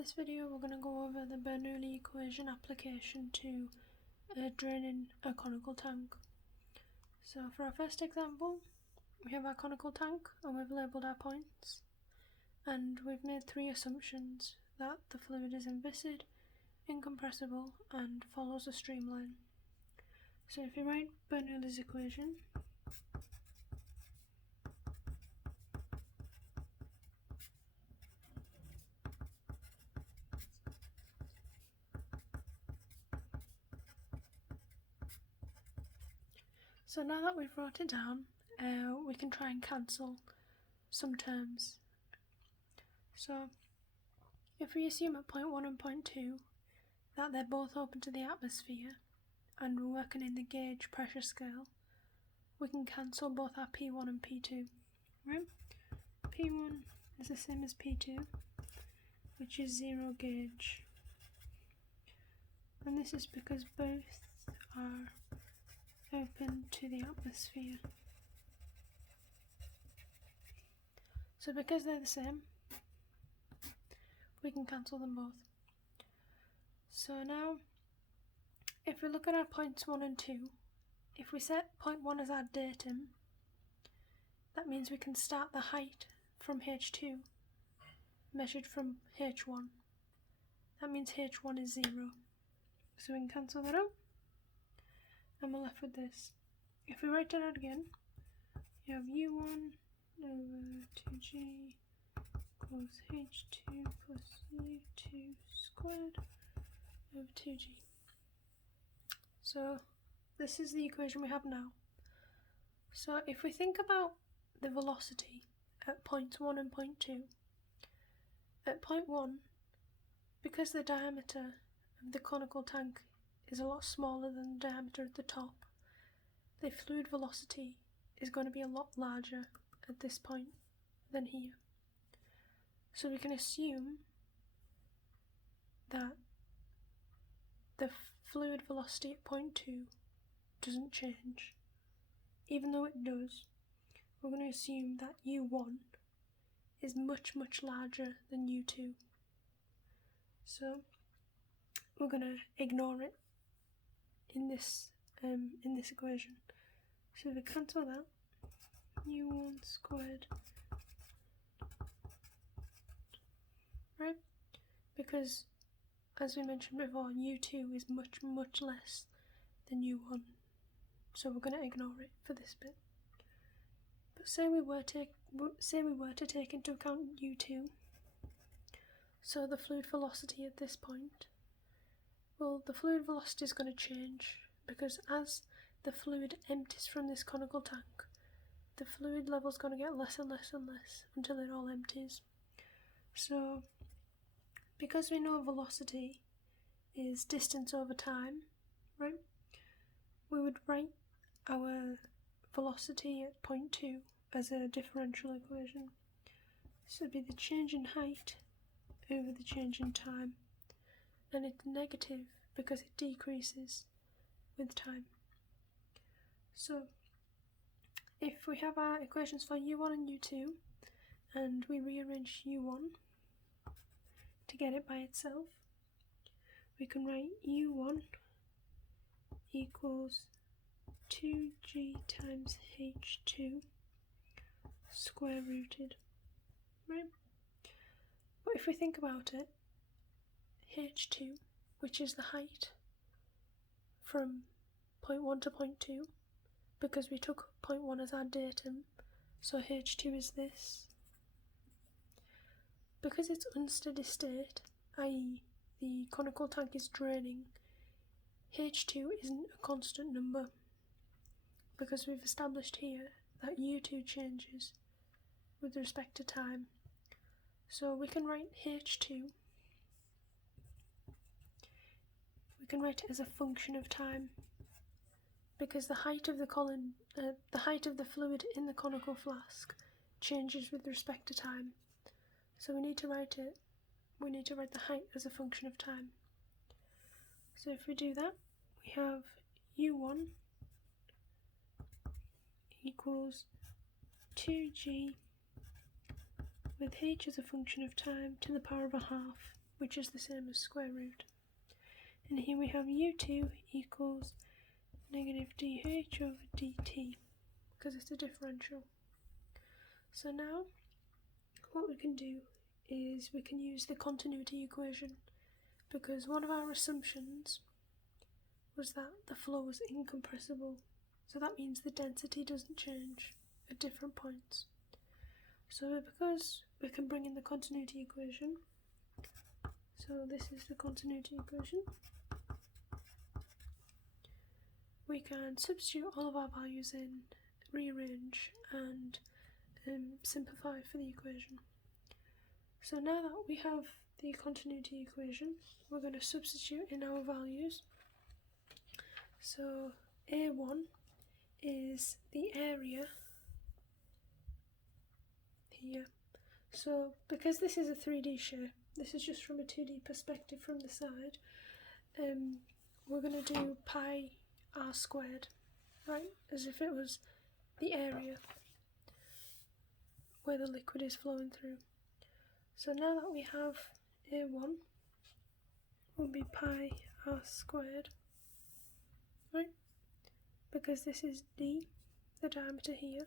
this video we're going to go over the Bernoulli equation application to draining a conical tank. So for our first example, we have our conical tank and we've labelled our points, and we've made three assumptions: that the fluid is inviscid, incompressible and follows a streamline. So if you write Bernoulli's equation, so now that we've wrote it down, we can try and cancel some terms. So if we assume at point 1 and point 2 that they're both open to the atmosphere and we're working in the gauge pressure scale, we can cancel both our P1 and P2. Right? P1 is the same as P2, which is 0 gauge. And this is because both are open to the atmosphere. So because they're the same, we can cancel them both. So now, if we look at our points 1 and 2, if we set point 1 as our datum, that means we can start the height from H2, measured from H1. That means H1 is 0. So we can cancel that out, and we're left with this. If we write it out again, you have U1 over 2G equals H2 plus U2 squared over 2G. So this is the equation we have now. So if we think about the velocity at points 1 and point 2, at point 1, because the diameter of the conical tank is a lot smaller than the diameter at the top, the fluid velocity is going to be a lot larger at this point than here. So we can assume that the fluid velocity at point 2 doesn't change. Even though it does, we're going to assume that U1 is much larger than U2. So we're going to ignore it in this equation. So if we cancel that, U1 squared, right? Because as we mentioned before, U2 is much less than U1. So we're going to ignore it for this bit. But say we were to take into account U2, so the fluid velocity at this point, well, the fluid velocity is going to change because as the fluid empties from this conical tank, the fluid level is going to get less and less until it all empties. So because we know velocity is distance over time, right, we would write our velocity at point 2 as a differential equation. So it'd be the change in height over the change in time, and it's negative because it decreases with time. So if we have our equations for U1 and U2 and we rearrange U1 to get it by itself, we can write U1 equals 2G times H2 square rooted, right? But if we think about it, H2, which is the height from point 1 to point 2, because we took point 1 as our datum, so H2 is this. Because it's unsteady state, i.e. the conical tank is draining, H2 isn't a constant number, because we've established here that U2 changes with respect to time. So we can write H2, we can write it as a function of time, because the height of the fluid in the conical flask changes with respect to time. So we need to write the height as a function of time. So if we do that, we have U1 equals 2G with H as a function of time to the power of a half, which is the same as square root. And here we have u2 equals negative dh over dt, because it's a differential. So now what we can do is we can use the continuity equation, because one of our assumptions was that the flow was incompressible, so that means the density doesn't change at different points. So because we can bring in the continuity equation, so this is the continuity equation, we can substitute all of our values in, rearrange and simplify for the equation. So now that we have the continuity equation, we're going to substitute in our values. So A1 is the area here. So because this is a 3D shape, this is just from a 2D perspective from the side, we're going to do pi r squared, right, as if it was the area where the liquid is flowing through. So now that we have A1, will be pi r squared, right, because this is d, the diameter here,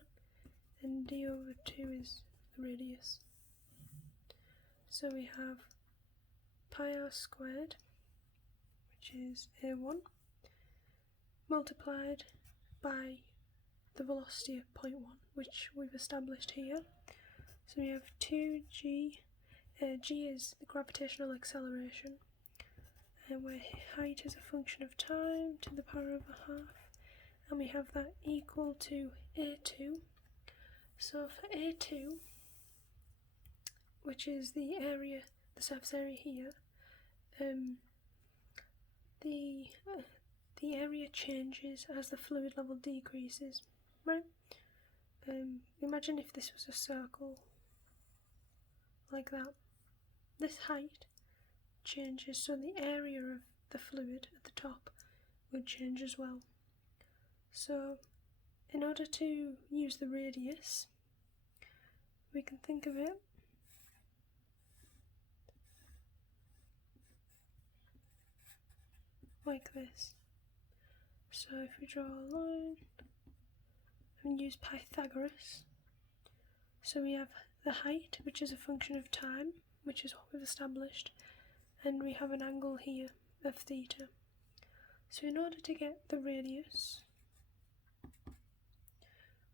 and d over 2 is the radius. So we have pi r squared, which is A1, multiplied by the velocity at point 1, which we've established here. So we have 2g, g is the gravitational acceleration, and where height is a function of time to the power of a half, and we have that equal to A2. So for A2, which is the area, the surface area here, the area changes as the fluid level decreases, right? Imagine if this was a circle, like that. This height changes, so the area of the fluid at the top would change as well. So in order to use the radius, we can think of it like this. So if we draw a line and use Pythagoras, so we have the height, which is a function of time, which is what we've established, and we have an angle here of theta. So in order to get the radius,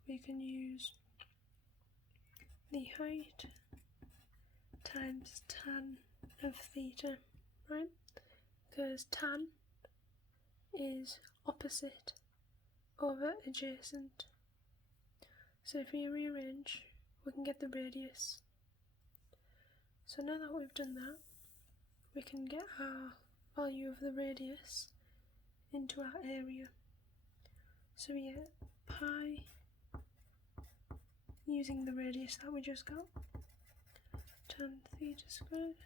we can use the height times tan of theta, right? Because tan is opposite over adjacent. So if we rearrange, we can get the radius. So now that we've done that, we can get our value of the radius into our area. So we get pi, using the radius that we just got, tan theta squared,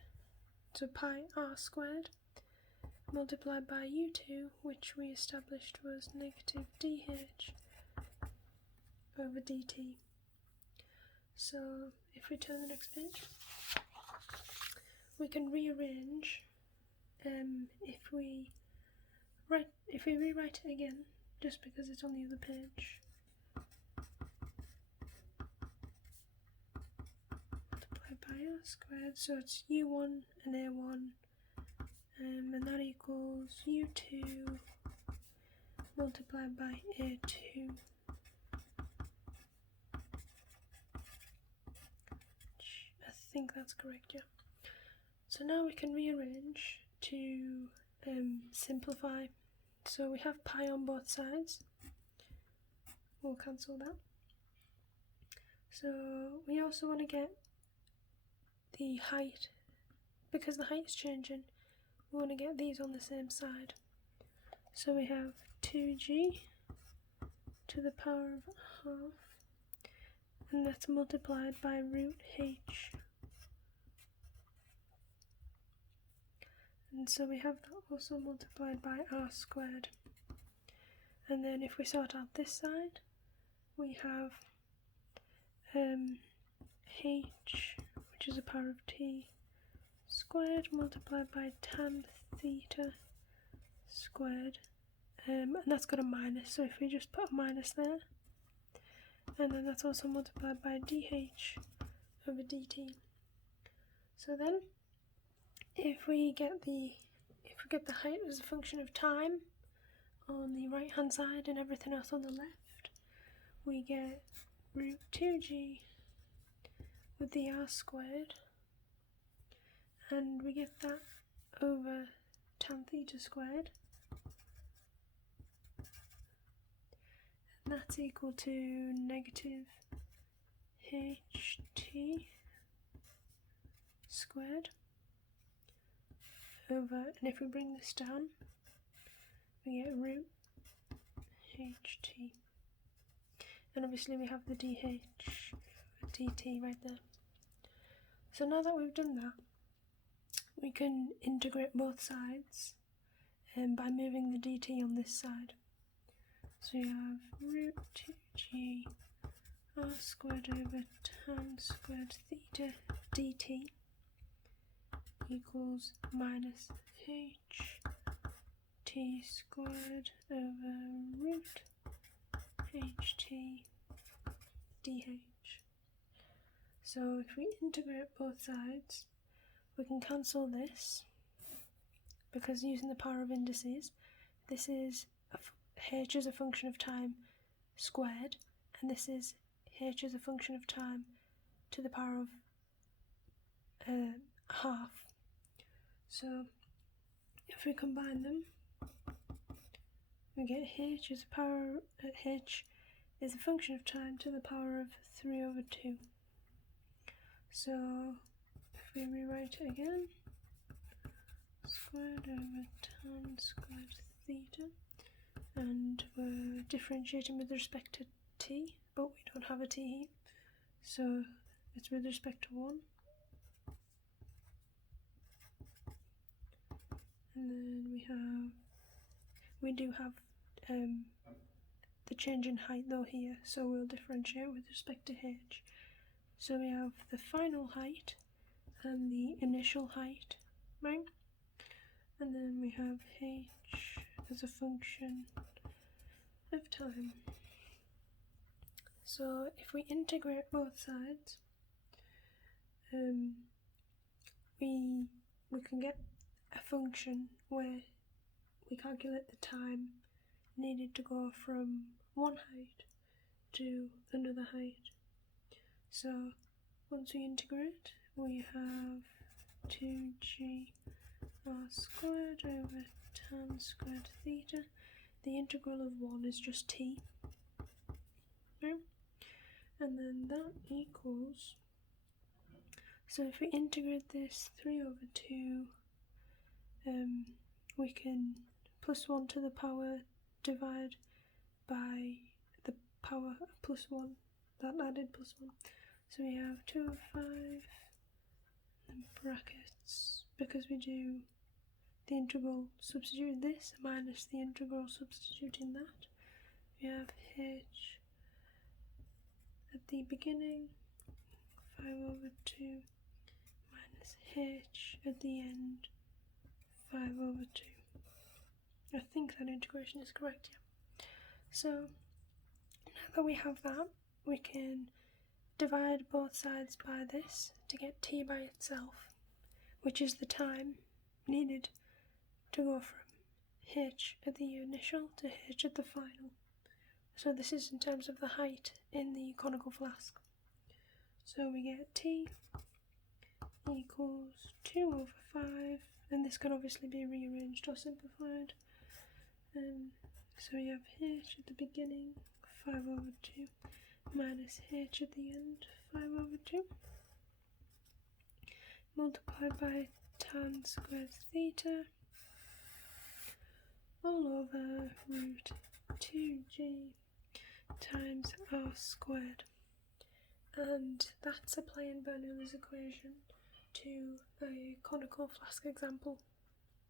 so pi r squared, multiplied by u2, which we established was negative dh over dt. So if we turn the next page, we can rearrange. If we rewrite it again, just because it's on the other page, multiplied by r squared, so it's u1 and a1, and that equals u2 multiplied by a2. I think that's correct, yeah. So now we can rearrange to simplify. So we have pi on both sides. We'll cancel that. So we also want to get the height. Because the height is changing, we want to get these on the same side. So we have 2g to the power of half, and that's multiplied by root h. And so we have that also multiplied by r squared. And then if we sort out this side, we have h, which is a power of t squared multiplied by tan theta squared, and that's got a minus, so if we just put a minus there, and then that's also multiplied by dh over dt. So then if we get the height as a function of time on the right hand side and everything else on the left, we get root 2g with the r squared, and we get that over tan theta squared, and that's equal to negative ht squared over, and if we bring this down, we get root ht, and obviously we have the dh dt right there. So now that we've done that, we can integrate both sides by moving the dt on this side. So you have root 2g r squared over tan squared theta dt equals minus h t squared over root ht dh. So if we integrate both sides, we can cancel this, because using the power of indices, this is h as a function of time squared, and this is h as a function of time to the power of half. So if we combine them, we get h as a power h is a function of time to the power of 3 over 2. So if we rewrite it again, squared over tan squared theta, and we're differentiating with respect to t, but we don't have a t here, so it's with respect to 1. And then we do have the change in height though here, so we'll differentiate with respect to h. So we have the final height and the initial height, right? And then we have h as a function of time. So if we integrate both sides, we can get a function where we calculate the time needed to go from one height to another height. So once we integrate, we have 2g r squared over tan squared theta. The integral of 1 is just t, right? And then that equals, so if we integrate this 3 over 2, we can plus 1 to the power divide by the power of plus 1, that added plus 1. So we have 2 over 5 and brackets, because we do the integral substituting this minus the integral substituting that. We have h at the beginning, 5 over 2 minus h at the end, 5 over 2. I think that integration is correct, yeah. So now that we have that, we can divide both sides by this to get t by itself, which is the time needed to go from h at the initial to h at the final. So this is in terms of the height in the conical flask. So we get t equals 2 over 5, and this can obviously be rearranged or simplified. So we have h at the beginning, 5 over 2, minus h at the end, 5 over 2, multiplied by tan squared theta, all over root 2g times r squared. And that's applying Bernoulli's equation to a conical flask example.